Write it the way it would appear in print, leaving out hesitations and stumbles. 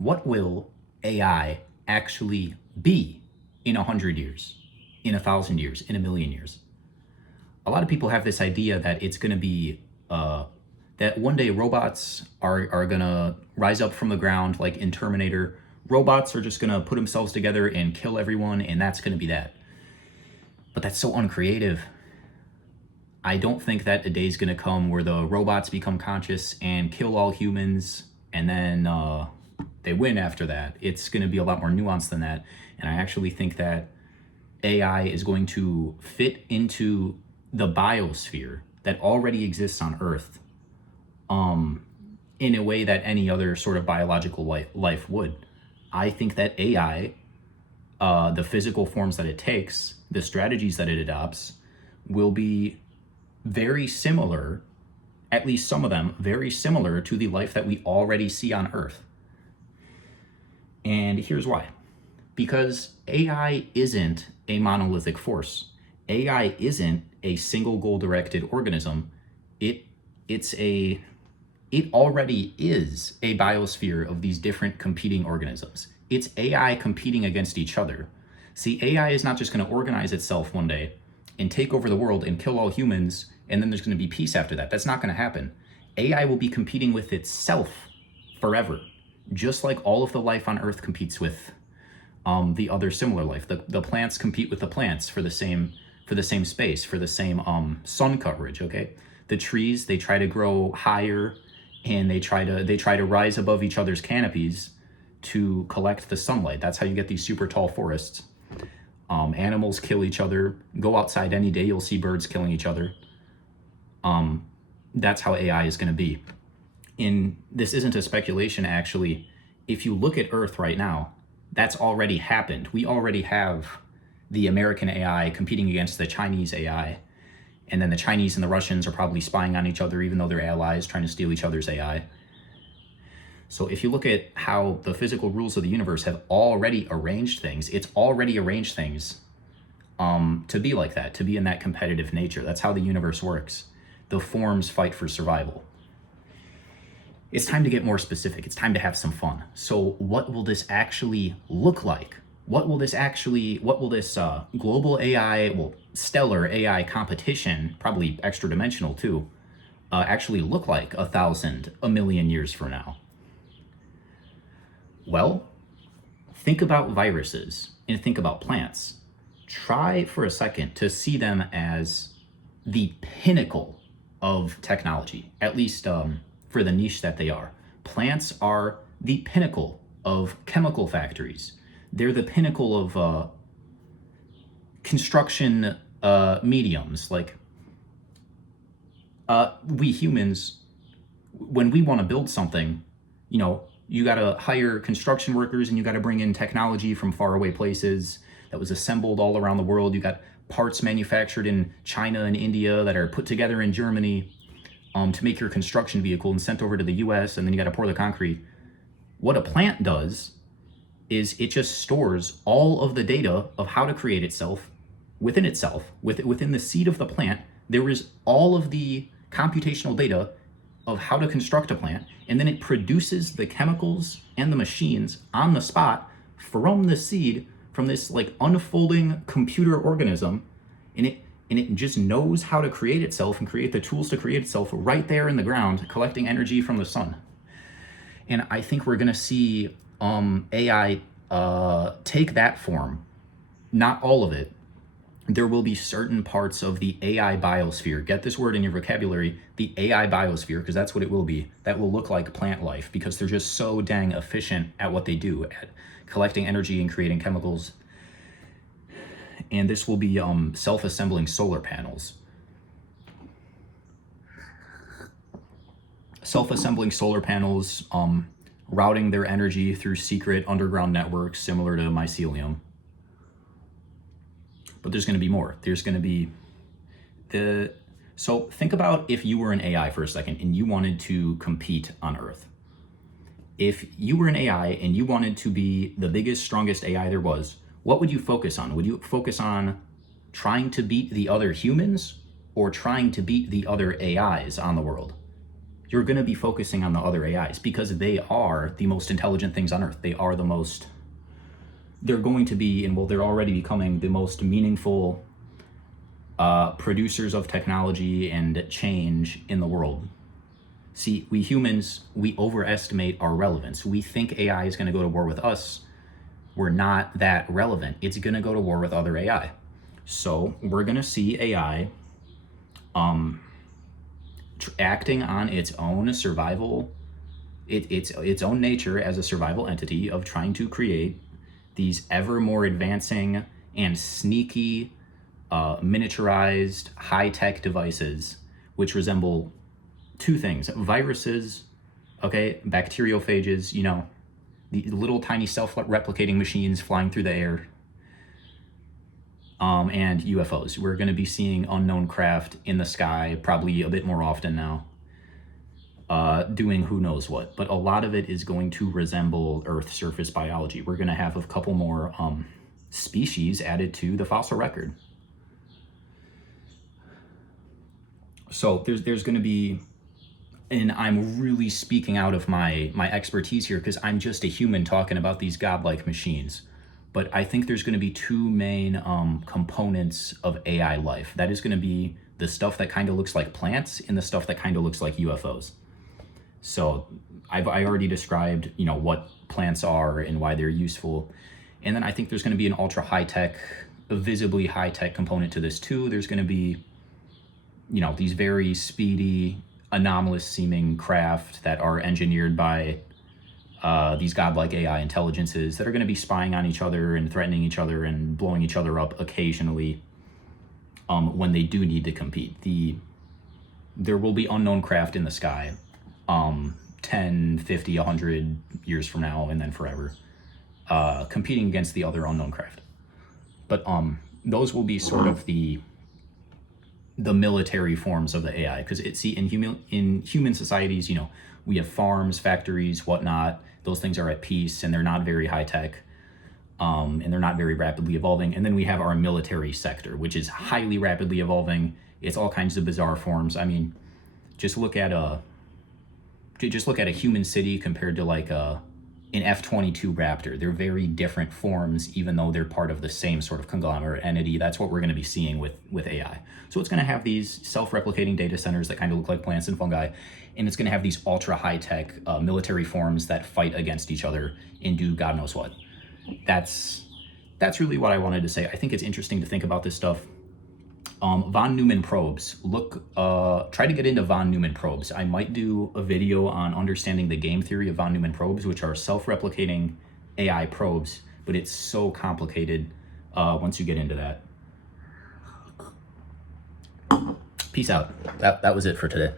what will AI actually be in 100 years, in 1,000 years, in 1,000,000 years? A lot of people have this idea that it's going to be, that one day robots are going to rise up from the ground like in Terminator. Robots are just going to put themselves together and kill everyone, and that's going to be that. But that's so uncreative. I don't think that a day is going to come where the robots become conscious and kill all humans, and then they win after that. It's going to be a lot more nuanced than that. And I actually think that AI is going to fit into the biosphere that already exists on Earth in a way that any other sort of biological life would. I think that AI, the physical forms that it takes, the strategies that it adopts, will be very similar, at least some of them, very similar to the life that we already see on Earth. And here's why. Because AI isn't a monolithic force. AI isn't a single goal-directed organism. It already is a biosphere of these different competing organisms. It's AI competing against each other. See, AI is not just going to organize itself one day and take over the world and kill all humans, and then there's going to be peace after that. That's not going to happen. AI will be competing with itself forever, just like all of the life on Earth competes with the other similar life. The plants compete with the plants for the same space, for the same sun coverage. Okay, the trees, they try to grow higher, and they try to rise above each other's canopies to collect the sunlight. That's how you get these super tall forests. Animals kill each other. Go outside any day, you'll see birds killing each other. That's how AI is going to be. This isn't a speculation, actually. If you look at Earth right now, that's already happened. We already have the American AI competing against the Chinese AI. And then the Chinese and the Russians are probably spying on each other, even though they're allies, trying to steal each other's AI. So if you look at how the physical rules of the universe have already arranged things, it's already arranged things to be like that, to be in that competitive nature. That's how the universe works. The forms fight for survival. It's time to get more specific. It's time to have some fun. So what will this actually look like? What will this global AI, stellar AI competition, probably extra dimensional too, actually look like 1,000, 1,000,000 years from now? Well, think about viruses and think about plants. Try for a second to see them as the pinnacle of technology, at least for the niche that they are. Plants are the pinnacle of chemical factories. They're the pinnacle of construction mediums. Like we humans, when we want to build something, you got to hire construction workers and you got to bring in technology from faraway places that was assembled all around the world. You got parts manufactured in China and India that are put together in Germany to make your construction vehicle and sent over to the US, and then you got to pour the concrete. What a plant does is it just stores all of the data of how to create itself within the seed of the plant. There is all of the computational data of how to construct a plant, and then it produces the chemicals and the machines on the spot from the seed, from this like unfolding computer organism, and it just knows how to create itself and create the tools to create itself right there in the ground, collecting energy from the sun. And I think we're gonna see AI take that form. Not all of it. There will be certain parts of the AI biosphere. Get this word in your vocabulary, the AI biosphere, because that's what it will be. That will look like plant life because they're just so dang efficient at what they do, at collecting energy and creating chemicals. And this will be self-assembling solar panels. Self-assembling solar panels, routing their energy through secret underground networks similar to mycelium. But there's going to be more. There's going to be so think about if you were an AI for a second and you wanted to compete on Earth. If you were an AI and you wanted to be the biggest, strongest AI there was, what would you focus on? Would you focus on trying to beat the other humans or trying to beat the other AIs on the world? you're going to be focusing on the other AIs because they are the most intelligent things on Earth. They are the most, they're going to be, and well, they're already becoming the most meaningful producers of technology and change in the world. See, we humans, we overestimate our relevance. We think AI is going to go to war with us. We're not that relevant. It's going to go to war with other AI. So we're going to see AI acting on its own survival, its own nature as a survival entity of trying to create these ever more advancing and sneaky, miniaturized, high-tech devices, which resemble two things: viruses, okay, bacteriophages, you know, the little tiny self-replicating machines flying through the air, and UFOs. We're going to be seeing unknown craft in the sky probably a bit more often now, doing who knows what. But a lot of it is going to resemble Earth surface biology. We're going to have a couple more species added to the fossil record. So there's going to be, and I'm really speaking out of my expertise here because I'm just a human talking about these godlike machines. But I think there's going to be two main components of AI life. That is going to be the stuff that kind of looks like plants and the stuff that kind of looks like UFOs. So I already described, you know, what plants are and why they're useful. And then I think there's going to be an ultra high-tech, a visibly high-tech component to this too. There's going to be, you know, these very speedy, anomalous seeming craft that are engineered by these godlike AI intelligences that are going to be spying on each other and threatening each other and blowing each other up occasionally when they do need to compete. There will be unknown craft in the sky 10, 50, 100 years from now and then forever, competing against the other unknown craft. But those will be sort of the military forms of the AI, because in human societies, you know, we have farms, factories, whatnot. Those things are at peace and they're not very high tech, and they're not very rapidly evolving. And then we have our military sector, which is highly rapidly evolving. It's all kinds of bizarre forms. I mean, just look at a human city compared to like an F-22 Raptor. They're very different forms, even though they're part of the same sort of conglomerate entity. That's what we're going to be seeing with AI. So it's going to have these self-replicating data centers that kind of look like plants and fungi, and it's going to have these ultra high-tech military forms that fight against each other and do God knows what. That's really what I wanted to say. I think it's interesting to think about this stuff. Von Neumann probes. Try to get into von Neumann probes. I might do a video on understanding the game theory of von Neumann probes, which are self-replicating AI probes, but it's so complicated once you get into that. Peace out. That was it for today.